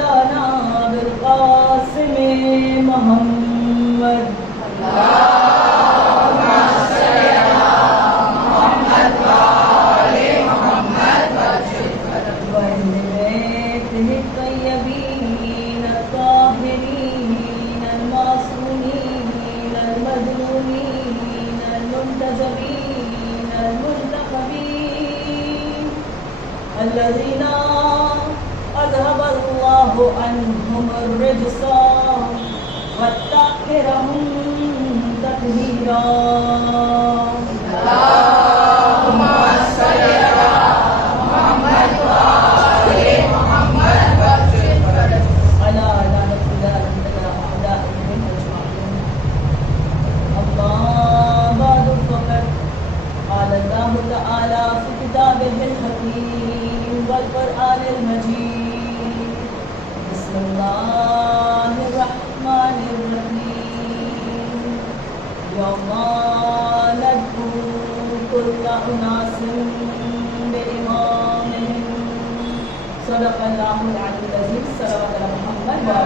مولانا بالقاسم محمد الذين أذهب الله عنهم الرجس وطهرهم تطهيرا اللهم صل على محمد وآل محمد وسلم على لعنة الله على أعدائهم أجمعين. أما بعد فقد قال الله تعالى في كتابه الحكيم والقرآن المجيد بسم الله الرحمن الرحيم يوم ندعو كل أناس بإمامهم صدق الله العلي العظيم. صلوات على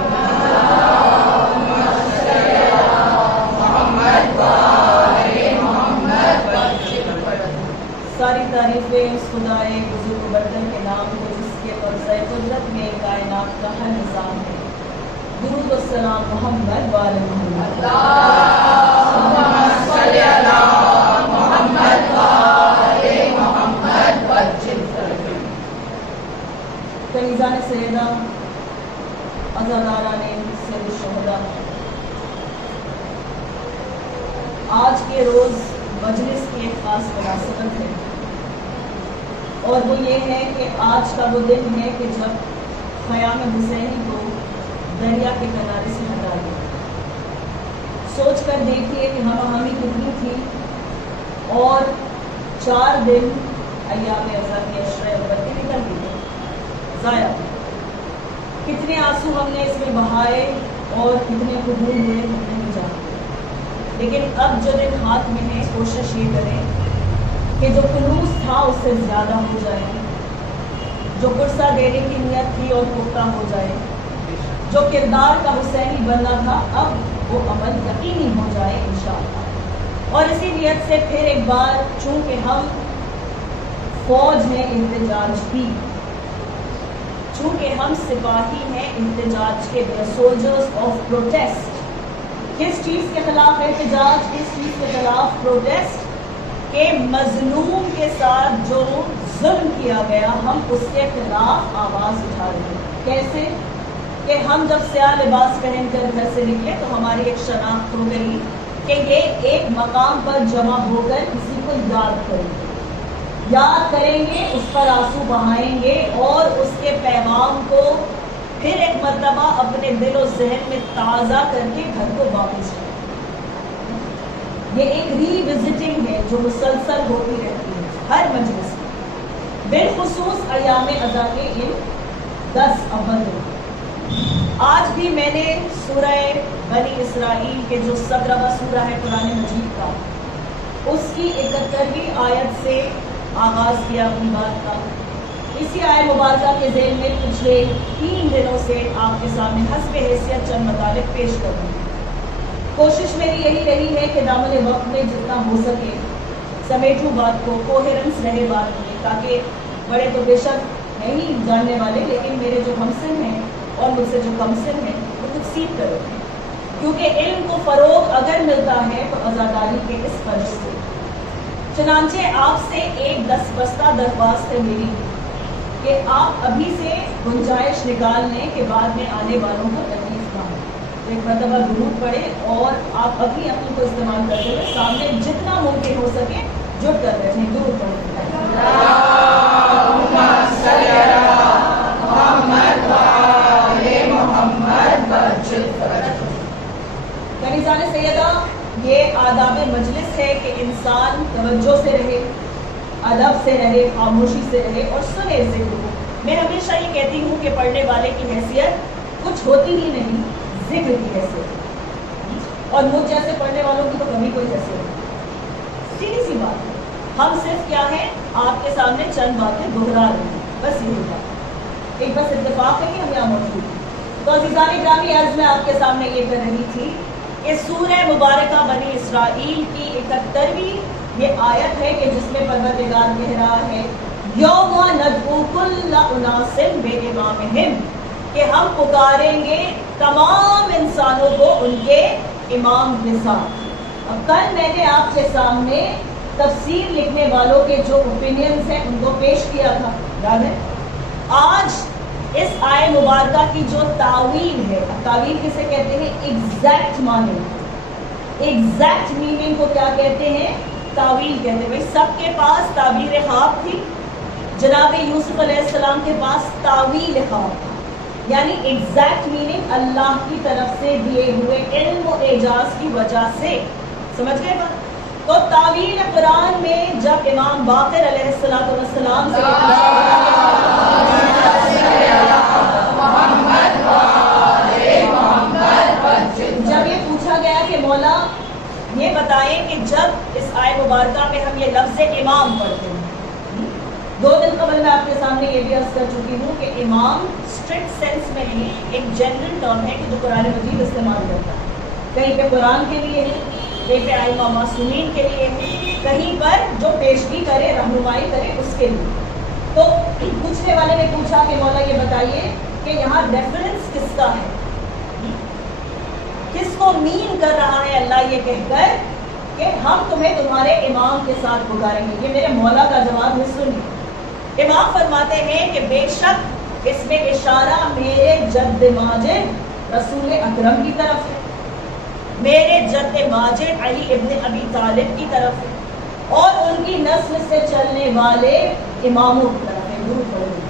محمد وآل محمد. ساری تعریفیں اس خدائے بزرگ برتر کے نام کو جس کے قبضۂ قدرت میں کائنات کا ہر نظام ہے. درود و سلام محمد وآل محمد. اللهم صل علی محمد وآل محمد وسلم. کنیزان سیدہ، عزاداران سید الشہداء، آج کے روز مجلس کی ایک خاص مناسبت ہے، اور وہ یہ ہے کہ آج کا وہ دن ہے کہ جب خیام حسینی کو دریا کے کنارے سے ہٹا دیا. سوچ کر دیکھیے کہ ہم آہنگی کتنی تھی، اور 4 دن ایام ازا کے عشرۂ اول کے نکل گئے ضائع. کتنے آنسو ہم نے اس میں بہائے اور کتنے قبول ہوئے ہم نہیں جانتے. لیکن اب جو دن ہاتھ میں ہے، کوشش یہ کریں کہ جو کنوز تھا اس سے زیادہ ہو جائے، جو قرصہ دینے کی نیت تھی اور پختہ ہو جائے، جو کردار کا حسینی بننا تھا اب وہ عمل یقینی ہو جائے انشاءاللہ. اور اسی نیت سے پھر ایک بار، چونکہ ہم فوج ہیں احتجاج کی، چونکہ ہم سپاہی ہیں احتجاج کے، سولجرز آف پروٹیسٹ. کس چیز کے خلاف احتجاج؟ کس چیز کے خلاف پروٹیسٹ؟ کہ مظلوم کے ساتھ جو ظلم کیا گیا، ہم اس کے خلاف آواز اٹھا رہے ہیں. کیسے؟ کہ ہم جب سیاہ لباس پہن کر گھر سے نکلے تو ہماری ایک شناخت ہو گئی کہ یہ ایک مقام پر جمع ہو کر کسی کو یاد کریں گے، اس پر آنسو بہائیں گے، اور اس کے پیغام کو پھر ایک مرتبہ اپنے دل و ذہن میں تازہ کر کے گھر کو واپس جائیں. یہ ایک ری وزٹنگ ہے جو مسلسل ہوتی رہتی ہے ہر مجلس میں، بالخصوص ایام ازا کے ان 10 اول دن. آج بھی میں نے سورہ بنی اسرائیل کے جو 17واں سورہ ہے قرآن مجید کا، اس کی 71ویں آیت سے آغاز کیا اپنی بات کا. اسی آیت مبارکہ کے ذیل میں پچھلے 3 دنوں سے آپ کے سامنے حسب حیثیت چند مطالب پیش کروں. کوشش میری یہی رہی ہے کہ دامن وقت میں جتنا ہو سکے سمیٹوں بات کو، کوہرنس رہے بات میں، تاکہ بڑے تو بے شک نہیں جاننے والے، لیکن میرے جو ہمسن ہیں اور مجھ سے جو کمسن ہیں وہ کچھ سیکھ کر رہے ہیں. کیونکہ علم کو فروغ اگر ملتا ہے تو عزاداری کے اس فرض سے. چنانچہ آپ سے ایک دستبستہ درخواست ہے میری کہ آپ ابھی سے گنجائش نکال لیں کہ بعد میں آنے والوں کو تکلیف نہ ہو. ایک مرتبہ درود پڑھے اور آپ اپنی عقل کو استعمال کرتے ہوئے سامنے جتنا ممکن ہو سکے جٹ کر رہے ہیں. درود پڑھیں. اللہم صلی علی محمد وآل محمد وسلم. کنیزان سیدہ، یہ آداب مجلس ہے کہ انسان توجہ سے رہے، ادب سے رہے، خاموشی سے رہے اور سنے ذکر کو. میں ہمیشہ یہ کہتی ہوں کہ پڑھنے والے کی حیثیت کچھ ہوتی ہی نہیں، ذکر کی حیثیت، اور مجھ جیسے پڑھنے والوں کی تو کبھی کوئی حیثیت نہیں. سیدھی سی بات ہے. ہم صرف کیا ہے، آپ کے سامنے چند باتیں دہرا رہے ہیں، بس یہی بات. ایک بس اتفاق ہے کہ ہم یہاں موجود ہیں. تو عزیزان گرامی، عرض میں آپ کے سامنے یہ کر رہی تھی کہ سورہ مبارکہ بنی اسرائیل کی 71ویں یہ آیت ہے کہ جس میں پروردگار کہہ رہا ہے یوم ندعو کل اناس بامامہم، کہ ہم پکاریں گے تمام انسانوں کو ان کے امام کے ساتھ. اب کل میں نے آپ کے سامنے تفسیر لکھنے والوں کے جو اوپینینز ہیں ان کو پیش کیا تھا، یاد ہے؟ آج اس آئے مبارکہ کی جو تعویل ہے، تعویل کسے کہتے ہیں؟ ایگزیکٹ معنی. ایگزیکٹ میننگ کو کیا کہتے ہیں؟ تعویل کہتے ہیں. بھائی سب کے پاس تعبیر خواب تھی، جناب یوسف علیہ السلام کے پاس تعویل خواب تھا، یعنی ایگزیکٹ میننگ اللہ کی طرف سے دیے ہوئے علم و اعجاز کی وجہ سے. سمجھ گئے بات؟ تو تعویل قرآن میں جب امام باقر علیہ السلام سے جب یہ پوچھا گیا کہ مولا یہ بتائیں کہ جب اس آئے مبارکہ میں ہم یہ لفظ امام پڑھتے ہیں، 2 دن قبل میں آپ کے سامنے یہ بھی عرض کر چکی ہوں کہ امام اسٹرکٹ سینس میں نہیں، ایک جنرل ٹرم ہے کہ جو قرآن مجید استعمال کرتا ہے. کہیں پہ قرآن کے لیے ہے، کہیں پہ ائمہ معصومین کے لیے ہے، کہیں پر جو پیشگی کرے، رہنمائی کرے اس کے لیے. تو پوچھنے والے نے پوچھا کہ مولا یہ بتائیے کہ یہاں ریفرنس کس کا ہے، کس کو مین کر رہا ہے اللہ یہ کہہ کر کہ ہم تمہیں تمہارے امام کے ساتھ پکاریں گے. یہ میرے مولا کا جواب ہے. سنیے، امام فرماتے ہیں کہ بے شک اس میں اشارہ میرے جد ماجد رسول اکرم کی طرف ہے، میرے جد ماجد علی ابن ابی طالب کی طرف ہے، اور ان کی نسل سے چلنے والے اماموں کی طرف ہے. درود پڑھیں.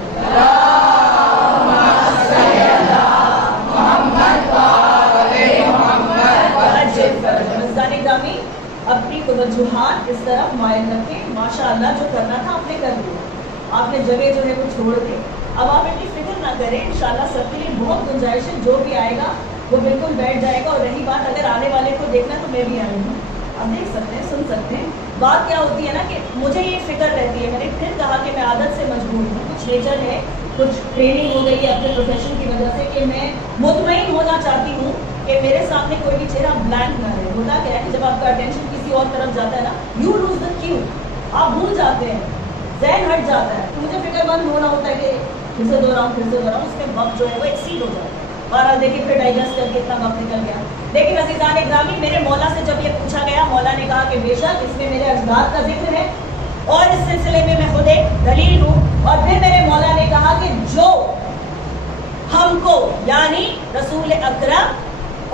اپنی توجہات اس طرف مائل کر کے ماشاء اللہ جو کرنا تھا آپ نے کر لیا. آپ نے جگہ جو ہے وہ چھوڑ دے. اب آپ اتنی فکر نہ کریں، انشاءاللہ سب کے لیے بہت گنجائش ہے، جو بھی آئے گا وہ بالکل بیٹھ جائے گا. اور رہی بات اگر آنے والے کو دیکھنا تو میں بھی آئی ہوں، آپ دیکھ سکتے ہیں، سن سکتے ہیں. بات کیا ہوتی ہے نا کہ مجھے یہ فکر رہتی ہے، میں نے پھر کہا کہ میں عادت سے مجبور ہوں، کچھ نیچر ہے، کچھ ٹریننگ ہو گئی ہے اپنے پروفیشن کی وجہ سے کہ میں مطمئن ہونا چاہتی ہوں کہ میرے سامنے کوئی بھی چہرہ بلینک نہ رہے. ہوتا کیا ہے کہ جب آپ کا اٹینشن کسی اور طرف جاتا ہے نا، یو لوز دا کیو، آپ بھول جاتے ہیں، ذہن ہٹ جاتا ہے. تو مجھے فکر مند ہونا ہوتا ہے کہ پھر سے دوہراؤں، اس میں وقت جو ہے وہ ایکسیڈ ہو جاتا ہے. بہرحال دیکھیے پھر ڈائجسٹ کر کے اتنا وقت نکل گیا. لیکن عزیزان گرامی، میرے مولا سے جب یہ پوچھا گیا، مولا نے کہا کہ بے شک اس میں میرے اجداد کا ذکر ہے اور اس سلسلے میں خود ایک دلیل ہوں. اور پھر میرے مولا نے کہا کہ جو ہم کو یعنی رسول اکرم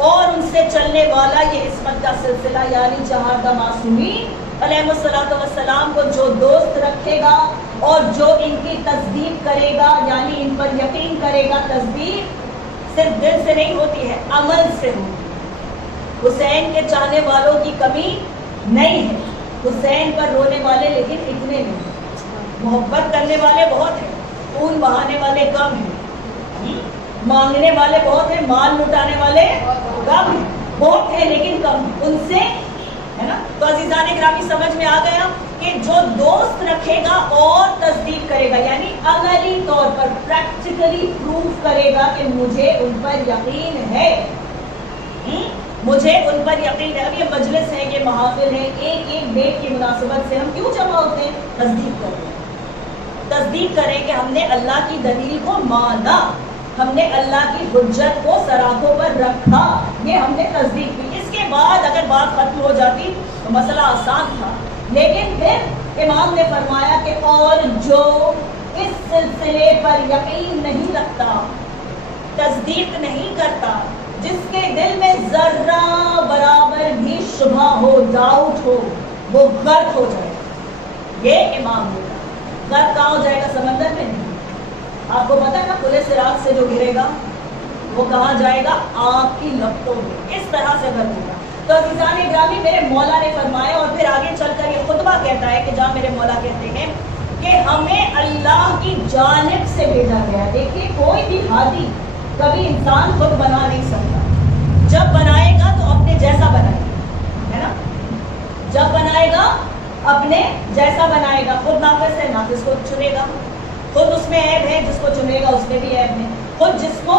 اور ان سے چلنے والا یہ عصمت کا سلسلہ یعنی 4 معصومین علیہ الصلوۃ والسلام کو جو دوست رکھے گا اور جو ان کی تصدیق کرے گا، یعنی ان پر یقین کرے گا، تصدیق صرف دل سے نہیں ہوتی ہے، عمل سے ہوتی ہے. حسین کے چاہنے والوں کی کمی نہیں ہے، حسین پر رونے والے لیکن اتنے نہیں. محبت کرنے والے بہت ہیں، خون بہانے والے کم ہیں، مانگنے والے بہت ہیں، مال لٹانے والے کم ہیں، بہت ہیں لیکن کم ہیں. ان سے ہے نا. تو عزیزان گرامی سمجھ میں آ گیا کہ جو دوست رکھے گا اور تصدیق کرے گا، یعنی عملی طور پر پریکٹیکلی پروف کرے گا کہ مجھے ان پر یقین ہے، مجھے ان پر یقین ہے. اب یہ مجلس ہے، یہ محافل ہے، ایک ایک ڈیٹ کی مناسبت سے ہم کیوں جمع ہوتے ہیں؟ تصدیق کریں، تصدیق کریں کہ ہم نے اللہ کی دلیل کو مانا، ہم نے اللہ کی حجت کو سراغوں پر رکھا، یہ ہم نے تصدیق کی. اس کے بعد اگر بات ختم ہو جاتی تو مسئلہ آسان تھا. لیکن پھر امام نے فرمایا کہ اور جو اس سلسلے پر یقین نہیں رکھتا، تصدیق نہیں کرتا، جس کے دل میں ذرہ برابر بھی شبہ ہو، ڈاؤٹ ہو، وہ غرق ہو جائے. یہ امام نے کہا. غرق کہاں ہو جائے گا؟ سمندر میں نہیں. آپ کو پتا ہے نا کھلے سراغ سے جو گرے گا وہ کہاں جائے گا؟ آگ کی لپٹوں میں. اس طرح سے غرق ہوگا. تو عزیزان گرامی میرے مولا نے فرمایا، اور پھر آگے چل کر یہ خطبہ کہتا ہے کہ جہاں میرے مولا کہتے ہیں کہ ہمیں اللہ کی جانب سے بھیجا گیا. دیکھیے کوئی بھی ہادی کبھی انسان خود بنا نہیں سکتا. جب بنائے گا تو اپنے جیسا بنائے گا، ہے نا. جب بنائے گا اپنے جیسا بنائے گا. خود ناقص ہے، ناقص کو چنے گا. خود اس میں عیب ہے، جس کو چنے گا اس میں بھی عیب ہے. خود جس کو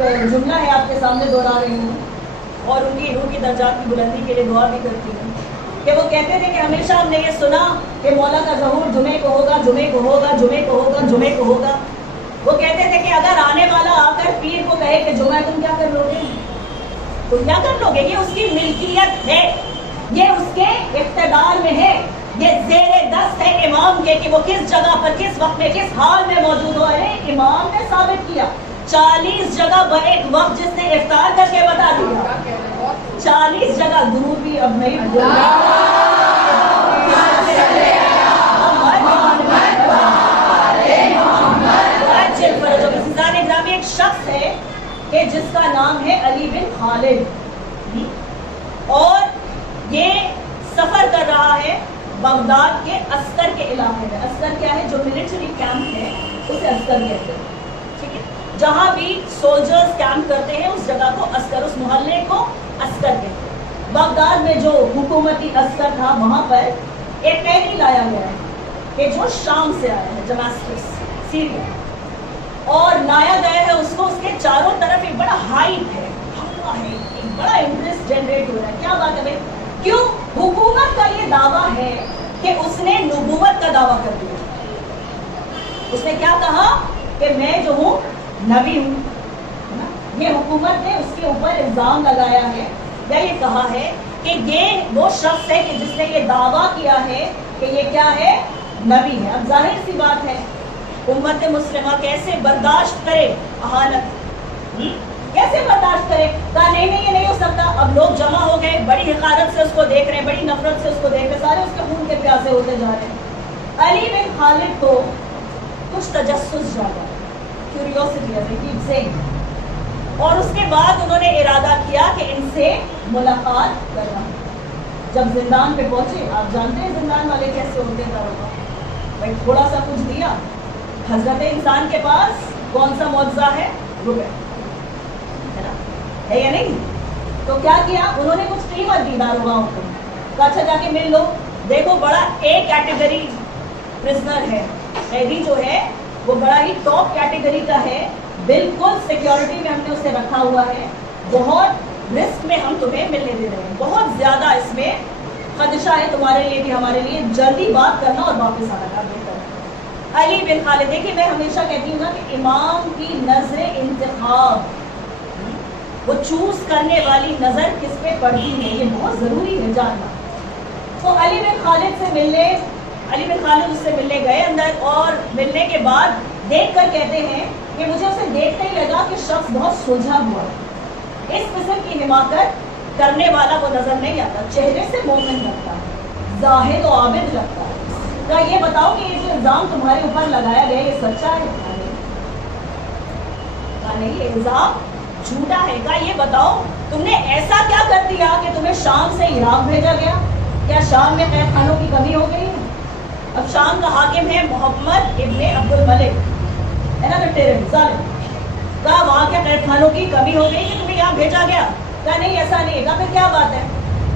ایک جملہ ہے آپ کے سامنے دوہرا رہی ہوں اور ان کی روح کی درجات کی بلندی کے لیے دعا بھی کرتی ہوں کہ وہ کہتے تھے کہ ہمیشہ ہم نے یہ سنا کہ مولا کا ظہور جمعے کو ہوگا، جمعے کو ہوگا، جمعے کو ہوگا، جمعے کو ہوگا۔ وہ کہتے تھے کہ اگر آنے والا آ کر پیر کو کہے کہ جمعہ تم کیا کر لو گے؟ تم کیا کر لو گے؟ یہ اس کی ملکیت ہے، یہ اس کے اقتدار میں ہے، یہ زیر دست ہے امام کے کہ وہ کس جگہ پر کس وقت میں کس حال میں موجود ہو۔ ارے امام نے ثابت کیا 40 جگہ ایک وقت جس نے افطار کر کے بتا دیا، 40 جگہ درود بھی اب نہیں بولنا۔ ایک شخص ہے کہ جس کا نام ہے علی بن خالد، اور یہ سفر کر رہا ہے بغداد کے عسکر کے علاقے میں۔ عسکر کیا ہے؟ جو ملٹری کیمپ ہے اسے عسکر کہتے ہیں، ٹھیک ہے؟ جہاں بھی سولجرز کیمپ کرتے ہیں اس جگہ کو عسکر، اس محلے کو عسکر کہتے ہیں۔ بغداد میں جو حکومتی عسکر تھا وہاں پر ایک قیدی لایا گیا ہے کہ جو شام سے آیا ہے، دمشق سیریا، اور لایا گیا ہے اس کو، اس کے چاروں طرف ایک بڑا ہائپ ہے، ہوا ہے، ایک بڑا انٹرسٹ جنریٹ ہو رہا ہے۔ کیا بات ہے بھائی؟ کیوں؟ حکومت کا یہ دعویٰ ہے کہ اس نے نبوت کا دعویٰ کر دیا۔ اس نے کیا کہا کہ میں جو ہوں نبی ہوں۔ یہ حکومت نے اس کے اوپر الزام لگایا ہے یا یہ کہا ہے کہ یہ وہ شخص ہے کہ جس نے یہ دعویٰ کیا ہے کہ یہ کیا ہے؟ نبی ہے۔ اب ظاہر سی بات ہے امت مسلمہ کیسے برداشت کرے اہانت، کیسے برداشت کرے؟ کہا نہیں نہیں یہ نہیں ہو سکتا۔ اب لوگ جمع ہو گئے، بڑی حقارت سے اس کو دیکھ رہے ہیں، بڑی نفرت سے اس کو دیکھ رہے ہیں، سارے اس کے خون کے پیاسے ہوتے جا رہے ہیں۔ علی بن خالد کو کچھ تجسس جاگا، کیوریوسٹی ہے، اور اس کے بعد انہوں نے ارادہ کیا کہ ان سے ملاقات کرنا۔ جب زندان پہ پہنچے، آپ جانتے ہیں زندان والے کیسے ہوتے ہیں، بھائی تھوڑا سا کچھ دیا، حضرت انسان کے پاس کون سا معجزہ ہے؟ روپے، ہے یا نہیں؟ تو کیا کیا انہوں نے؟ کچھ قیمت دی داروغاؤں کو، کہا اچھا جا کے مل لو، دیکھو بڑا اے کیٹیگری پرزنر ہے، قیدی جو ہے وہ بڑا ہی ٹاپ کیٹیگری کا ہے، بالکل سیکیورٹی میں ہم نے اسے رکھا ہوا ہے، بہت رسک میں ہم تمہیں ملنے دے رہے ہیں، بہت زیادہ اس میں خدشہ ہے تمہارے لیے بھی ہمارے لیے، جلدی بات کرنا اور واپس آنا کا بہتر ہے۔ علی بن خالد، دیکھیے میں ہمیشہ کہتی ہوں نا کہ امام کی نظر انتخاب، وہ چوز کرنے والی نظر کس پہ پڑتی ہے یہ بہت ضروری ہے جاننا۔ تو علی بن خالد سے ملنے، علی بن خالد اس سے ملنے گئے اندر، اور ملنے کے بعد دیکھ کر کہتے ہیں کہ مجھے اسے دیکھتے ہی لگا کہ شخص بہت سلجھا ہوا ہے، اس قسم کی حماقت کرنے والا وہ نظر نہیں آتا، چہرے سے مومن لگتا ہے، زاہد و عابد لگتا ہے۔ کہا یہ بتاؤ کہ یہ جو الزام تمہارے اوپر لگایا گیا یہ سچا ہے؟ کہا نہیں یہ الزام جھوٹا ہے۔ کہا یہ بتاؤ تم نے ایسا کیا کر دیا کہ تمہیں شام سے عراق بھیجا گیا؟ کیا شام میں قید خانوں کی کمی ہو گئی ہے؟ اب شام کا حاکم ہے محمد ابن عبد الملک، ہے نا ٹیرن ظالم۔ کہا وہاں کے قید خانوں کی کمی ہو گئی کہ تمہیں یہاں بھیجا گیا؟ کہا نہیں ایسا نہیں ہے۔ کہا پھر کیا بات ہے؟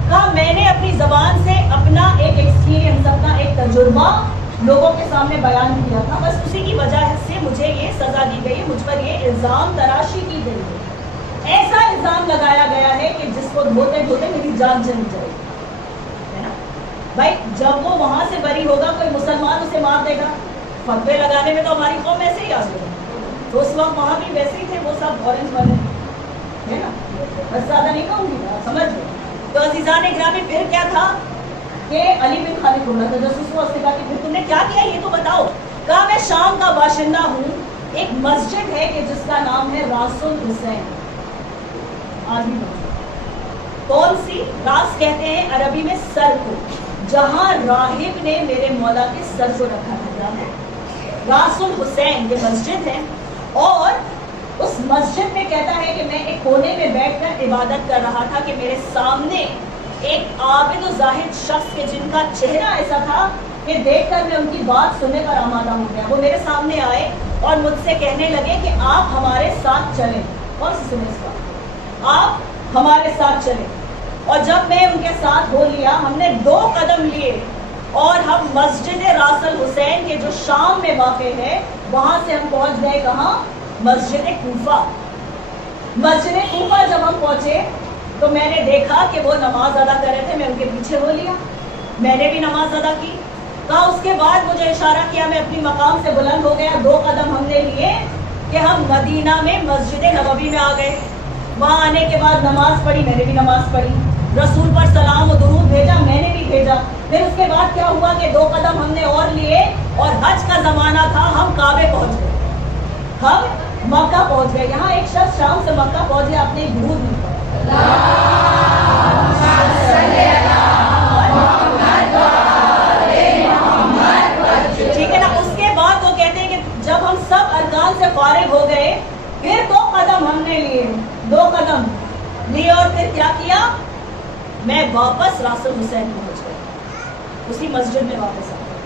کہا میں نے اپنی زبان سے اپنا ایک ایکسپیرینس، اپنا ایک تجربہ لوگوں کے سامنے بیان کیا تھا، بس اسی کی وجہ سے مجھے یہ سزا دی گئی ہے، مجھ پر یہ الزام تراشی کی گئی ہے، ایسا الزام لگایا گیا ہے کہ جس کو دھوتے دھوتے میری جان چلی جائے، ہے نا بھائی؟ جب وہ وہاں سے بری ہوگا کوئی مسلمان اسے مار دے گا، فتوے لگانے میں تو ہماری قوم ایسے ہی آ گئی، تو اس وقت وہاں بھی ویسے ہی تھے وہ سب اورنج والے، ہے نا؟ بس زیادہ نہیں کہوں گی، سمجھ گئے؟ تو عزیزان گرامی پھر کیا تھا کہ علی بن خالد کو تجسس ہوا، اس نے کہا کہ پھر تم نے کیا کیا یہ تو بتاؤ۔ کہا میں شام کا باشندہ ہوں، ایک مسجد ہے کہ جس کا نام ہے راس الحسین، آدمی کون سی؟ راس کہتے ہیں عربی میں سر کو، جہاں راہب نے میرے مولا کے سر کو رکھا تھا، راس الحسین یہ مسجد ہے، اور اس مسجد میں کہتا ہے کہ میں ایک کونے میں بیٹھ کر عبادت کر رہا تھا کہ میرے سامنے ایک عابد و زاہد شخص کے جن کا چہرہ ایسا تھا کہ دیکھ کر میں ان کی بات سننے پر آمادہ ہو گیا۔ وہ میرے سامنے آئے اور مجھ سے کہنے لگے کہ آپ ہمارے ساتھ چلیں، اور سنیں اس کا، آپ ہمارے ساتھ چلیں۔ اور جب میں ان کے ساتھ ہو لیا، ہم نے 2 قدم لیے اور ہم مسجد راس الحسین کے جو شام میں واقع ہے وہاں سے ہم پہنچ گئے کہاں؟ مسجد کوفہ۔ مسجد کوفہ جب ہم پہنچے تو میں نے دیکھا کہ وہ نماز ادا کر رہے تھے، میں ان کے پیچھے ہو لیا، میں نے بھی نماز ادا کی۔ کہا اس کے بعد مجھے اشارہ کیا، میں اپنی مقام سے بلند ہو گیا، 2 قدم ہم نے لیے کہ ہم مدینہ میں مسجد نبوی میں آ گئے۔ وہاں آنے کے بعد نماز پڑھی، میں نے بھی نماز پڑھی، رسول پر سلام و درود بھیجا، میں نے بھی بھیجا۔ پھر اس کے بعد کیا ہوا کہ 2 قدم ہم نے اور لیے اور حج کا زمانہ تھا، ہم کعبے پہنچ گئے، ہم مکہ پہنچ گئے۔ یہاں ایک شخص شام سے مکہ پہنچ گیا، اپنے درود نہیں پڑھا۔ ٹھیک ہے نا؟ اس کے بعد وہ کہتے ہیں کہ جب ہم سب ارکان سے فارغ ہو گئے، پھر 2 قدم ہم نے لیے، 2 قدم لیے اور پھر کیا کیا، میں واپس راس الحسین پہنچ گئی، اسی مسجد میں واپس آ گئی۔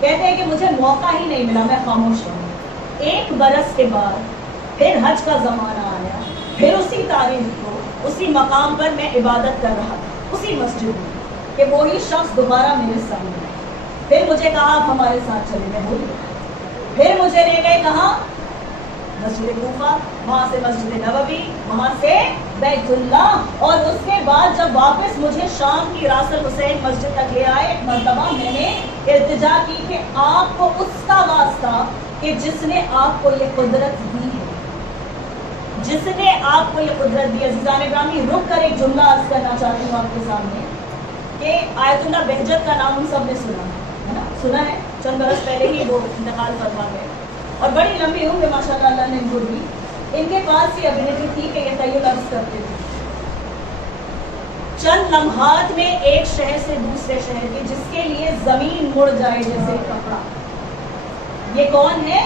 کہتے ہیں کہ مجھے موقع ہی نہیں ملا، میں خاموش رہی۔ 1 برس کے بعد پھر حج کا زمانہ آیا، پھر اسی تاریخ کو اسی مقام پر میں عبادت کر رہا تھا، اسی مسجد میں، کہ وہی شخص دوبارہ میرے سامنے آیا۔ پھر مجھے کہا آپ ہمارے ساتھ چلے، میں بول گیا۔ پھر مجھے لے گئے کہاں، مسجد کوفہ، وہاں سے مسجد نبوی، وہاں سے بیت اللہ، اور اس کے بعد جب واپس مجھے شام کی راس الحسین مسجد تک لے آئے، ایک مرتبہ میں نے التجا کی کہ آپ کو اس کا واسطہ کہ جس نے آپ کو یہ قدرت دی ہے، جس نے آپ کو یہ قدرت دی۔ عزیزان گرامی، رک کر ایک جملہ عرض کرنا چاہتی ہوں آپ کے سامنے کہ آیت اللہ بہجت کا نام ہم سب نے سنا ہے نا، سنا ہے، چند برس پہلے ہی وہ انتقال فرما گئے اور بڑی لمبی عمر ماشاءاللہ اللہ نے ان کو دی۔ ان کے پاس یہ ابیلٹی تھی کہ یہ تیل عرض کرتے تھے، چند لمحات میں ایک شہر سے دوسرے شہر کی، جس کے لیے زمین مڑ جائے جیسے کپڑا۔ یہ کون ہے؟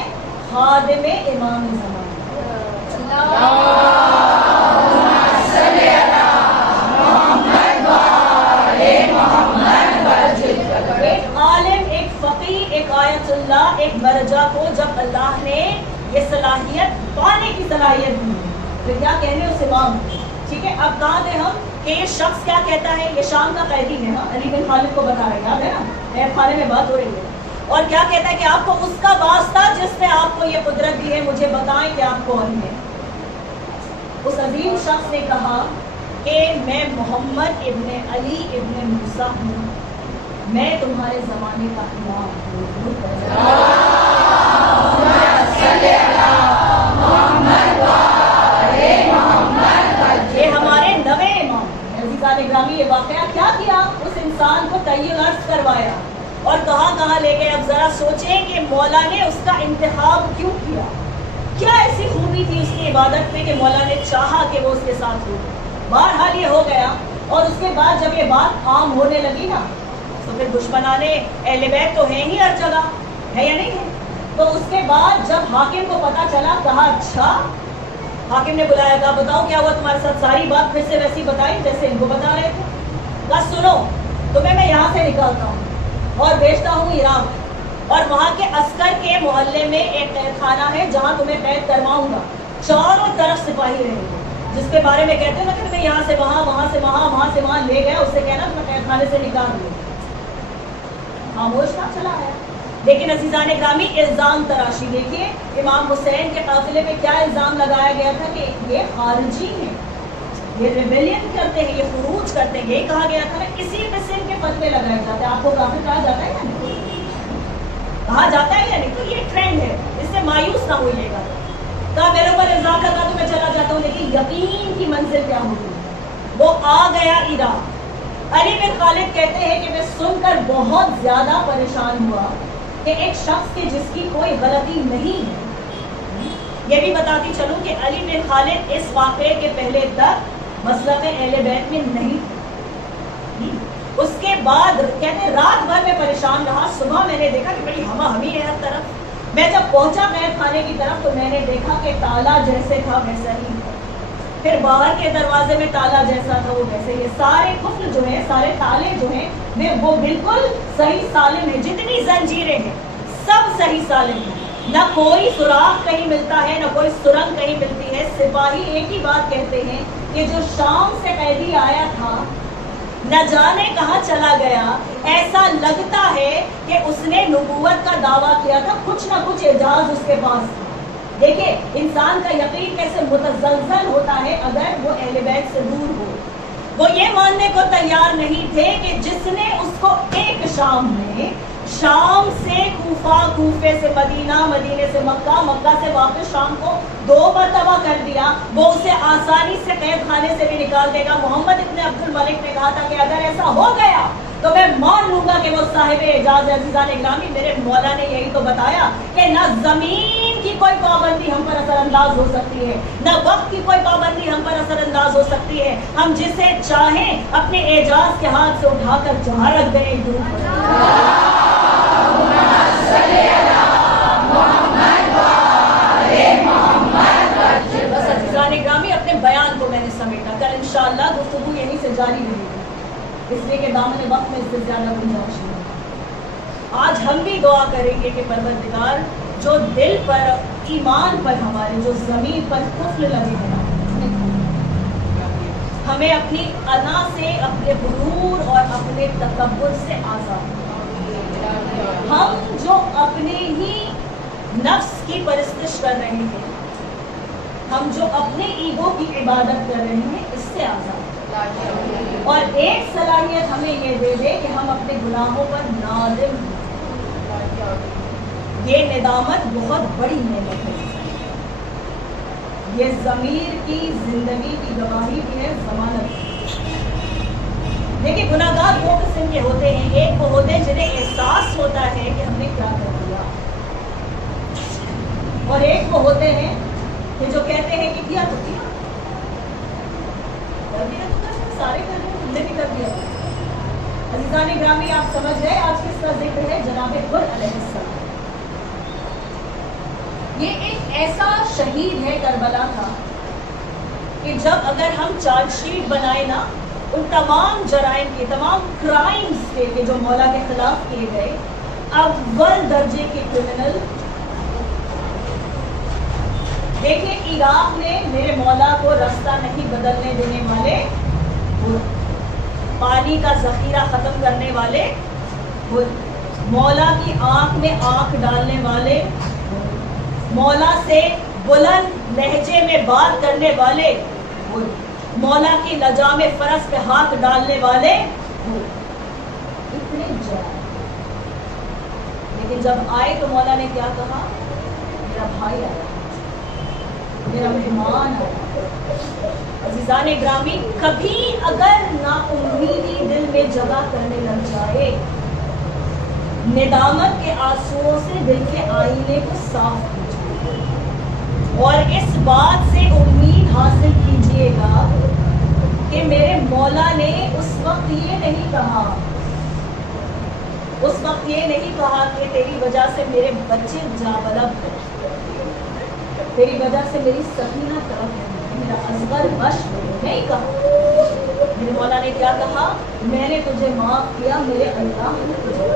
خادم امام زمان۔ ایک عالم، ایک فقیہ، ایک آیت اللہ، ایک مرجع کو جب اللہ نے یہ صلاحیت پانے کی صلاحیت دی، تو کیا کہنے اس امام۔ ٹھیک ہے، اب کہاں تھے ہم کہ یہ شخص کیا کہتا ہے، یہ شام کا قیدی ہے نا، علی بن خالد کو بتا رہے ہیں، یاد ہے نا، عیب خانے میں بات ہو رہی ہے، اور کیا کہتا ہے کہ آپ کو اس کا واسطہ جس نے آپ کو یہ قدرت دی ہے، مجھے بتائیں کہ آپ کون ہیں۔ اس عظیم شخص نے کہا کہ میں محمد ابن علی ابن موسیٰ ہوں، میں تمہارے زمانے کا امام ہوں۔ یہ ہمارے نوے امام ہیں۔ عزیزان گرامی، یہ واقعہ کیا کیا، اس انسان کو تیل عرض کروایا اور کہاں لے گئے۔ اب ذرا سوچیں کہ مولا نے اس کا انتخاب کیوں کیا، کیا ایسی خوبی تھی اس کی عبادت میں کہ مولا نے چاہا کہ وہ اس کے ساتھ ہو۔ بہرحال یہ ہو گیا، اور اس کے بعد جب یہ بات عام ہونے لگی نا، تو پھر دشمنان اہل بیت تو ہیں ہی ہر جگہ، ہے یا نہیں ہے؟ تو اس کے بعد جب حاکم کو پتا چلا، کہا اچھا، حاکم نے بلایا، کہا بتاؤ کیا ہوا تمہارے ساتھ، ساری بات پھر سے ویسی بتائی جیسے ان کو بتا رہے تھے۔ کہا سنو، تمہیں میں یہاں سے نکالتا ہوں اور بھیجتا ہوں عراق، اور وہاں کے عسکر کے محلے میں ایک قید خانہ ہے جہاں تمہیں قید کرواؤں گا، چاروں طرف سپاہی رہیں گے، جس کے بارے میں کہتے ہیں نا کہ تمہیں یہاں سے وہاں، وہاں سے وہاں، وہاں سے وہاں لے گیا، اس سے کہنا تمہیں قید خانے سے نکال دیا۔ خاموش نہ چلا آیا۔ لیکن عزیزان گرامی، الزام تراشی دیکھیے، امام حسین کے قافلے پہ کیا الزام لگایا گیا تھا کہ یہ خارجی ہیں، یہ ریبیلین کرتے ہیں، یہ خروج کرتے ہیں، یہ کہا گیا تھا نا، اسی قسم کے فتوے لگائے جاتے ہیں۔ آپ کو کافر کہا جاتا ہے یا نہیں؟ کہا جاتا ہے یا نہیں؟ تو یہ ٹرینڈ ہے، اس سے مایوس نہ ہوئیے گا۔ کہا میرے اوپر الزام لگا تو میں چلا جاتا ہوں، لیکن یقین کی منزل کیا ہوگی، وہ آ گیا عراق۔ علی بن خالد کہتے ہیں کہ میں سن کر بہت زیادہ پریشان ہوا کہ ایک شخص کے جس کی کوئی غلطی نہیں ہے۔ یہ بھی بتاتی چلوں کہ علی بن خالد اس واقعے کے پہلے تک مسلک اہل بیت میں نہیں تھے۔ اس کے بعد کہتے ہیں رات بھر میں پریشان رہا، صبح میں نے دیکھا کہ بڑی ہما ہمی ہے ہر طرف۔ میں جب پہنچا قید خانے کی طرف تو میں نے دیکھا کہ تالا جیسے تھا ویسا ہی تھا، پھر باہر کے دروازے میں تالا جیسا تھا وہ ویسے ہی، سارے قفل جو ہیں، سارے تالے جو ہیں وہ بالکل صحیح سالم ہیں، جتنی زنجیریں ہیں سب صحیح سالم ہیں، نہ کوئی سوراخ کہیں ملتا ہے، نہ کوئی سرنگ کہیں ملتی ہے۔ سپاہی ایک ہی بات کہتے ہیں کہ جو شام سے قیدی آیا تھا نہ جانے کہاں چلا گیا، ایسا لگتا ہے کہ اس نے نبوت کا دعویٰ کیا تھا، کچھ نہ کچھ اعجاز اس کے پاس تھا۔ دیکھیں انسان کا یقین کیسے متزلزل ہوتا چاہے اگر وہ اہل بیت سے دور ہو. وہ یہ ماننے کو تیار نہیں تھے کہ جس نے اس کو ایک شام میں شام سے کوفہ، کوفے سے مدینہ، مدینے سے مکہ، مکہ سے واپس شام کو 2 مرتبہ کر دیا، وہ اسے آسانی سے قید خانے سے بھی نکال دے گا. محمد ابن عبد الملک نے کہا تھا کہ اگر ایسا ہو گیا تو میں مان لوں گا کہ وہ صاحب اعجاز. عزیزان اکرامی، میرے مولا نے یہی تو بتایا کہ نہ زمین کی کوئی پابندی ہم پر اثر انداز ہو سکتی ہے، نہ وقت کی کوئی پابندی ہم پر اثر انداز ہو سکتی ہے. ہم جسے چاہیں اپنے اعجاز کے ہاتھ سے اٹھا کر جہاں رکھ دیں. بس عزیزان اکرامی، اپنے بیان کو میں نے سمیٹا. کل انشاءاللہ گفتگو یہیں سے جاری رہے گی، اس لیے کہ دامن وقت میں اس سے زیادہ گنجائش نہیں. آج ہم بھی دعا کریں گے کہ پروردگار جو دل پر، ایمان پر ہمارے، جو زمین پر قفل لگے ہیں، ہمیں اپنی انا سے، اپنے غرور اور اپنے تکبر سے آزاد. ہم جو اپنے ہی نفس کی پرستش کر رہے ہیں، ہم جو اپنے ایگو کی عبادت کر رہے ہیں، اس سے آزاد. اور ایک صلاحیت ہمیں یہ دے دے کہ ہم اپنے گناہوں پر نادم ہوں. یہ ندامت بہت بڑی نعمت ہے. یہ ضمیر کی زندگی کی گواہی بھی ہے، ضمانت. دیکھیں، گناہ گار 2 قسم کے ہوتے ہیں. ایک وہ ہوتے ہیں جنہیں احساس ہوتا ہے کہ ہم نے کیا کر دیا، اور ایک وہ ہوتے ہیں کہ جو کہتے ہیں کہ کیا تو کیا، کر دیا تو سارے کر دیا، تم نے بھی کر دیا. عزیزان گرامی، آپ سمجھ رہے آج کس کا ذکر ہے؟ جناب حر علیہ السلام. یہ ایک ایسا شہید ہے کربلا کا کہ جب اگر ہم چارج شیٹ بنائے نا ان تمام جرائم کے، تمام کرائمز کے کہ جو مولا کے خلاف کیے گئے، اول درجے کے کرمنل دیکھیں. عراق نے میرے مولا کو راستہ نہیں بدلنے دینے والے، پانی کا ذخیرہ ختم کرنے والے، مولا کی آنکھ میں آنکھ ڈالنے والے، مولا سے بلند لہجے میں بات کرنے والے، مولا کی لجام فرس پہ ہاتھ ڈالنے والے، اتنے جرائم. لیکن جب آئے تو مولا نے کیا کہا؟ میرا بھائی آیا، میرا مہمان آیا. عزیزان گرامی، کبھی اگر نا امیدی دل میں جگہ کرنے لگ جائے، ندامت کے آنسوؤں سے دل کے آئینے کو صاف کیجیے اور اس بات سے امید حاصل کیجیے گا کہ میرے مولا نے اس وقت یہ نہیں کہا، اس وقت یہ نہیں کہا کہ تیری وجہ سے میرے بچے جا بلب ہے، تیری وجہ سے میری سکینہ طرف ہے، میرا اصغر بش نہیں کہا. میرے مولا نے کیا کہا؟ میں نے تجھے معاف کیا، میرے اللہ نے تجھے.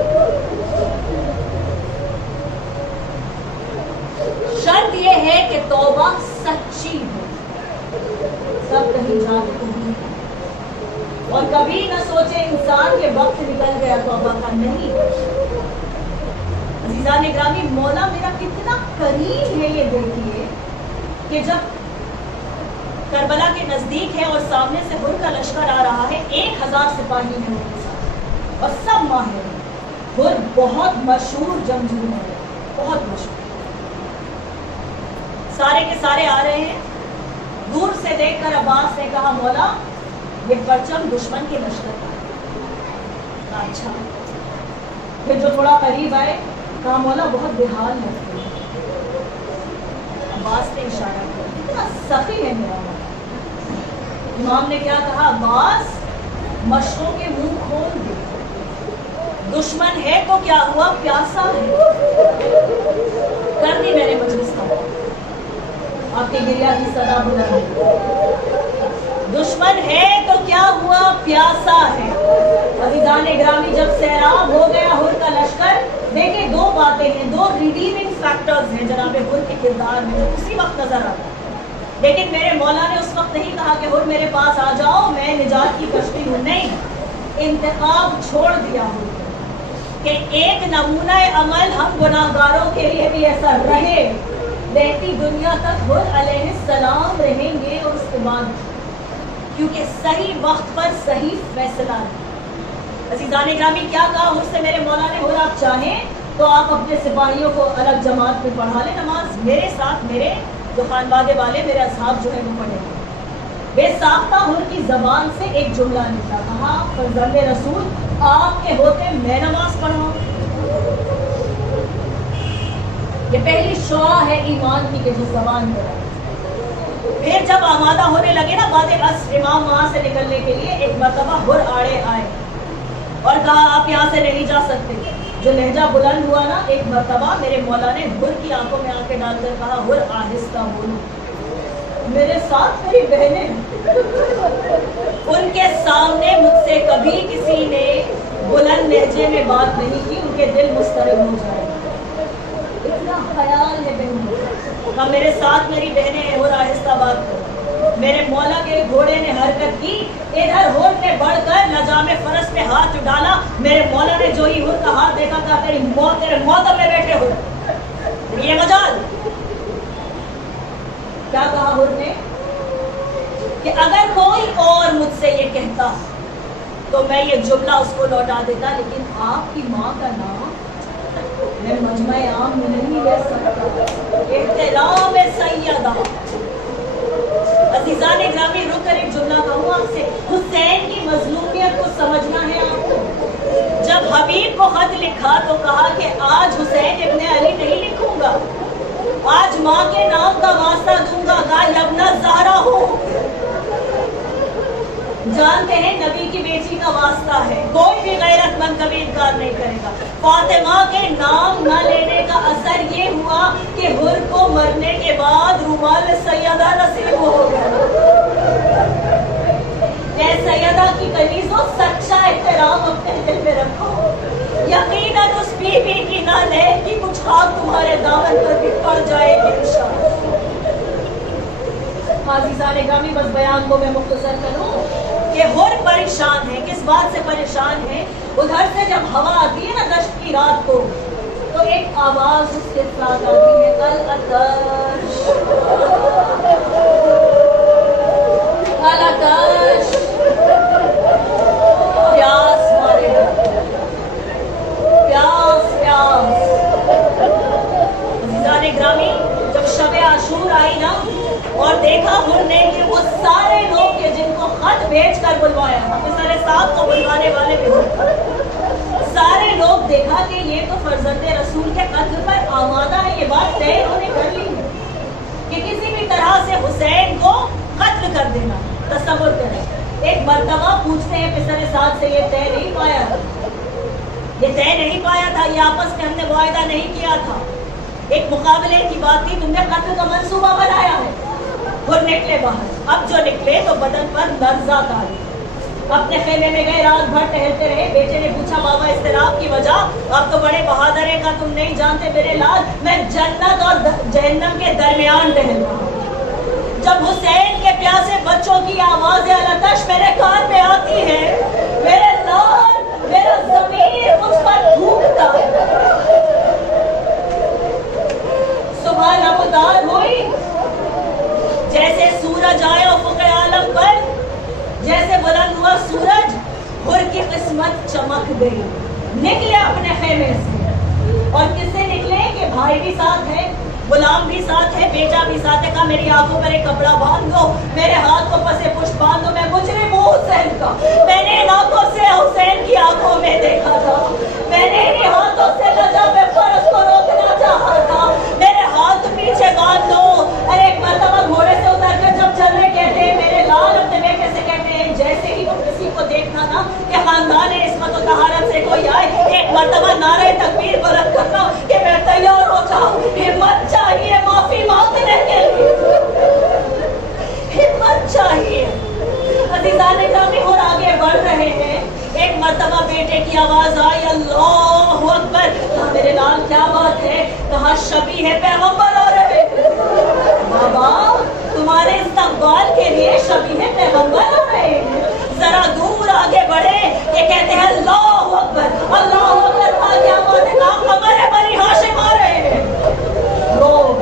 شرط یہ ہے کہ توبہ سچی ہو. سب کہیں جا کے تم، اور کبھی نہ سوچے انسان کے وقت نکل گیا توبہ کا. نہیں عزیزان گرامی، مولا میرا کتنا قریب ہے. یہ دیکھیے کہ جب کربلا کے نزدیک ہے اور سامنے سے حر کا لشکر آ رہا ہے، 1000 سپاہی ہیں ان کے ساتھ اور سب ماہر ہیں. حر بہت مشہور جنگجو ہے، بہت مشہور. سارے کے سارے آ رہے ہیں. دور سے دیکھ کر عباس نے کہا، مولا یہ پرچم دشمن کے لشکر کا. اچھا. پھر جو تھوڑا قریب آئے کہا، مولا بہت بےحال لگتے ہیں. عباس نے اشارہ کیا، اتنا سخی ہے میرا مولا. امام نے کیا کہا؟ عباس مشقوں کے منہ کھول دے. دشمن ہے تو کیا ہوا، پیاسا ہے. کر دی میں نے مجلس کا، آپ کی گریا کی صدا بلند. دشمن ہے تو کیا ہوا، پیاسا ہے. عزیزان گرامی، جب سیراب ہو گیا حر کا لشکر، دیکھیں 2 باتیں ہیں، 2 ریڈیمنگ فیکٹرز ہیں جناب حر کے کردار میں جو اسی وقت نظر آتا ہے. لیکن میرے مولا نے اس وقت نہیں کہا کہ حر میرے پاس آ جاؤ، میں نجات کی کشتی ہوں. نہیں، انتخاب چھوڑ دیا حر کہ ایک نمونہ عمل ہم گناہگاروں کے لیے بھی ایسا رہے. رہتی دنیا تک حر علیہ السلام رہیں گے اور اس کے بعد، کیونکہ صحیح وقت پر صحیح فیصلہ ہے۔ عزیزان گرامی کیا کہا حر سے میرے مولا نے؟ حر آپ چاہیں تو آپ اپنے سپاہیوں کو الگ جماعت میں پڑھا لیں، نماز میرے ساتھ میرے جو خانوادے والے میرے اصحاب جو ہے وہ پڑھیں گے۔ بے ساختہ حر کی زبان سے ایک جملہ نکلا، کہا فرزند رسول آپ کے ہوتے میں نماز پڑھاؤں۔ یہ پہلی شعاع ہے ایمان کی کہ جو زبان پر ہے۔ پھر جب آمادہ ہونے لگے نا بعد عصر امام وہاں سے نکلنے کے لیے، ایک مرتبہ حر آڑے آئے اور کہا آپ یہاں سے نہیں جا سکتے۔ جو لہجہ بلند ہوا نا، ایک مرتبہ میرے مولا نے حر کی آنکھوں میں آنکھیں ڈال کر کہا حر آہستہ بولو، میرے ساتھ میری بہنیں، ان کے سامنے مجھ سے کبھی کسی نے بلند لہجے میں بات نہیں کی، ان کے دل مضطرب ہو جائے۔ اتنا خیال ہے بہنوں کا، میرے ساتھ میری بہنیں ہیں، حر آہستہ بات کرو۔ میرے مولا کے گھوڑے نے حرکت کی، ادھر حر نے بڑھ کر لجام فرس پہ ہاتھ ڈالا۔ میرے مولا نے جو ہی حر کا ہاتھ دیکھا تھا تیری موت تیرے موتم میں بیٹھے حر، یہ مجال۔ کیا کہا حر نے کہ اگر کوئی اور مجھ سے یہ کہتا تو میں یہ جملہ اس کو لوٹا دیتا، لیکن آپ کی ماں کا نام میں مجمع عام میں نہیں لے سکتا، احترام سیدہ۔ عزیزان گرامی رک کر ایک جملہ کہوں آپ سے، حسین کی مظلومیت کو سمجھنا ہے آپ کو۔ جب حبیب کو خط لکھا تو کہا کہ آج حسین ابن علی نہیں لکھوں گا، آج ماں کے نام کا واسطہ دوں گا، ابن زہرا ہو۔ جانتے ہیں نبی کی بیٹی کا واسطہ ہے، کوئی بھی غیرت مند کبھی انکار نہیں کرے گا۔ فاطمہ کے نام نہ لینے کا اثر یہ ہوا کہ حر کو مرنے کے بعد رومال سیدہ نصیب ہو گیا۔ اے سیدہ کی کنیزوں، سچا احترام اپنے دل میں رکھو، یقیناً اس بی بی کی نالے کی کچھ خاک تمہارے دامن پر بھی پڑ جائے گی انشاءاللہ۔ عزیزان گرامی بس بیان کو میں مختصر کروں کہ حر پریشان ہے، کس بات سے پریشان ہے؟ ادھر سے جب ہوا آتی ہے نا دشت کی رات کو، تو ایک آواز اس کے ساتھ آتی ہے، العطش العطش، پیاس مارے گا، پیاس پیاس۔ عزیزان گرامی جب شب عاشور آئی نا اور دیکھا حر نے کہ وہ سارے لوگ کے جن کو خط بھیج کر بلوایا، اپنے سارے ساتھ کو بلوانے والے بھی سارے لوگ دیکھا کہ یہ تو فرزند رسول کے قتل پر آمادہ ہے، یہ بات طے انہوں نے کر لی کہ کسی بھی طرح سے حسین کو قتل کر دینا۔ تصور کریں، ایک مرتبہ پوچھتے ہیں پسر ساتھ سے، یہ طے نہیں پایا تھا، یہ طے نہیں پایا تھا، یہ آپس میں ہم نے معاہدہ نہیں کیا تھا، ایک مقابلے کی بات تھی، تم نے قتل کا منصوبہ بنایا ہے۔ حر نکلے باہر، اب جو نکلے تو بدن پر لرزہ تاری، اپنے خیمے میں گئے، رات بھر ٹہلتے رہے۔ بیٹے نے پوچھا بابا اضطراب کی وجہ؟ آپ تو بڑے بہادر ہیں، کا تم نہیں جانتے میرے لال، میں جنت اور جہنم کے درمیان ٹہل رہا ہوں۔ جب حسین کے پیاسے بچوں کی آواز العطش میرے کان میں آتی ہے، میرے لال میرا ضمیر مجھ پر ڈھونکتا، صبح نمودار ہوئی، جیسے سورج آیا افق عالم پر، جیسے بلند ہوا سورج، حر کی قسمت چمک گئی، نکلے اپنے خیمے سے۔ اور کس سے نکلے کہ بھائی بھی ساتھ ہے، غلام بھی ساتھ ہے، بیٹا بھی ساتھ ہے، کہا میری آنکھوں پر ایک کپڑا باندھ دو، میرے ہاتھ کو پسے پشت باندھ دو، میں مجرم ہوں حسین کا، میں نے ان آنکھوں سے حسین کی آنکھوں میں دیکھا تھا، میں نے انہیں ہاتھوں سے لجام فرس کو روکنا چاہا تھا، میرے ہاتھ پیچھے باندھ دو۔ ارے ایک مرتبہ گھوڑے سے اتر کر جب چلنے کہتے ہیں میرے لال اپنے بیٹے سے کہتے ہیں، جیسے ہی تم کسی کو دیکھنا نا کہ خاندان عصمت و طہارت سے کوئی آئے، ایک مرتبہ نعرہ تکبیر بلند کرنا کہ میں تیار ہو جاؤں، ہمت چاہیے معافی مانگنے کے لیے، ہمت چاہیے۔ عزیزان گرامی اور آگے بڑھ رہے ہیں، ایک مرتبہ بیٹے کی آواز آئی، اللہ اکبر، کہا میرے لال کیا بات ہے؟ کہا شبی ہے پیغمبر آ رہے ہیں۔ بابا تمہارے استقبال کے لیے شبی ہے پیغمبر آ رہے ہیں، ذرا دور آگے بڑھے، یہ کہتے ہیں اللہ اکبر، اللہ اکبر، کہا کیا بات ہے؟ کہا قمر بنی ہاشم آ رہے ہیں۔ لوگ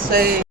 Say